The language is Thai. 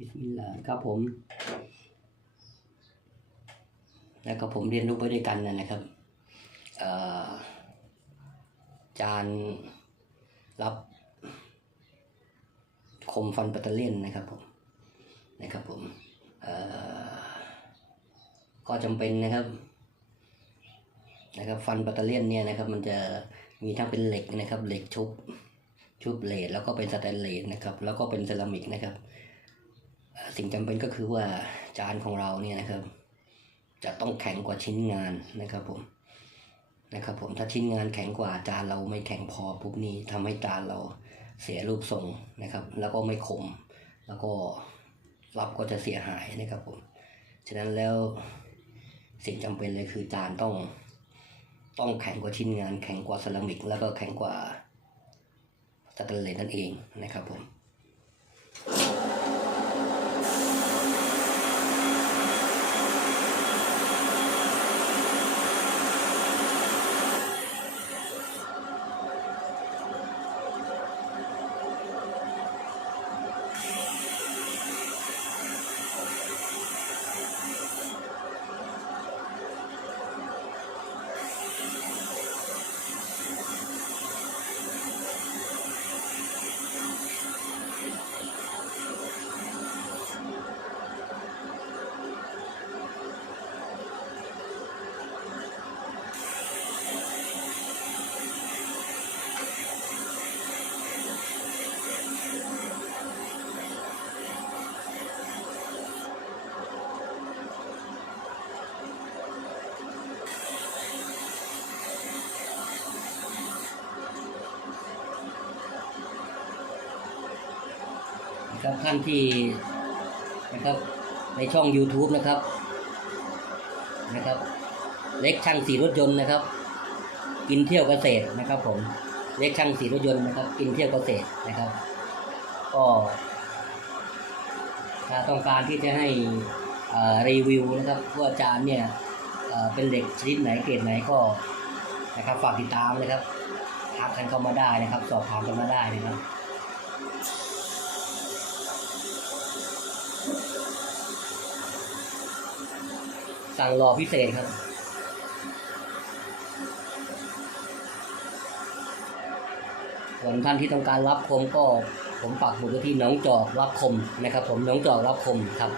บิสมิลลาห์ครับผมแล้วก็ผมเรียนรู้ไปด้วยกันนะนะครับอ่อจานรับคมฟันปัตเตอร์เลียนนะครับผมนะครับผมก็จำเป็นนะครับนะครับฟันปัตเตอร์เลียนเนี่ยนะครับมันจะมีทั้งเป็นเหล็กนะครับเหล็กชุบชุบเลดแล้วก็เป็นสแตนเลสนะครับแล้วก็เป็นเซรามิกนะครับ สิ่งจำเป็นก็คือว่าจานของเราเนี่ยนะครับ จะต้องแข็งกว่าชิ้นงานนะครับผมนะครับผมถ้าชิ้นงานแข็งกว่าจานเราไม่แข็งพอปุ๊บนี้ทำให้จานเราเสียรูปทรงนะครับ แล้วก็ไม่คม แล้วก็รับก็จะเสียหายนะครับผมฉะนั้นแล้วสิ่งจำเป็นเลยคือจานต้องต้องแข็งกว่าชิ้นงานแข็งกว่าเซรามิก แล้วก็แข็งกว่าสแตนเลสนั่นเองนะครับผม นะ ครับท่านที่นะครับในช่อง YouTube นะครับนะครับ เล็กช่างสีรถยนต์นะครับ กินเที่ยวเกษตรนะครับ ผมเล็กช่างสีรถยนต์นะครับ กินเที่ยวเกษตรนะครับ ก็ถ้าต้องการที่จะให้รีวิวนะครับว่าจานเนี่ยเอ่อเป็นเหล็กชนิดไหนเกรดไหนก็นะครับฝากติดตามนะครับทักกันเข้ามาได้นะครับ สอบถามกันมาได้นะครับ สั่งรอพิเศษครับ ส่วนท่านที่ต้องการรับคมก็ผมปักหมุดที่น้องจอกรับคมนะครับ ผมน้องจอกรับคมครับ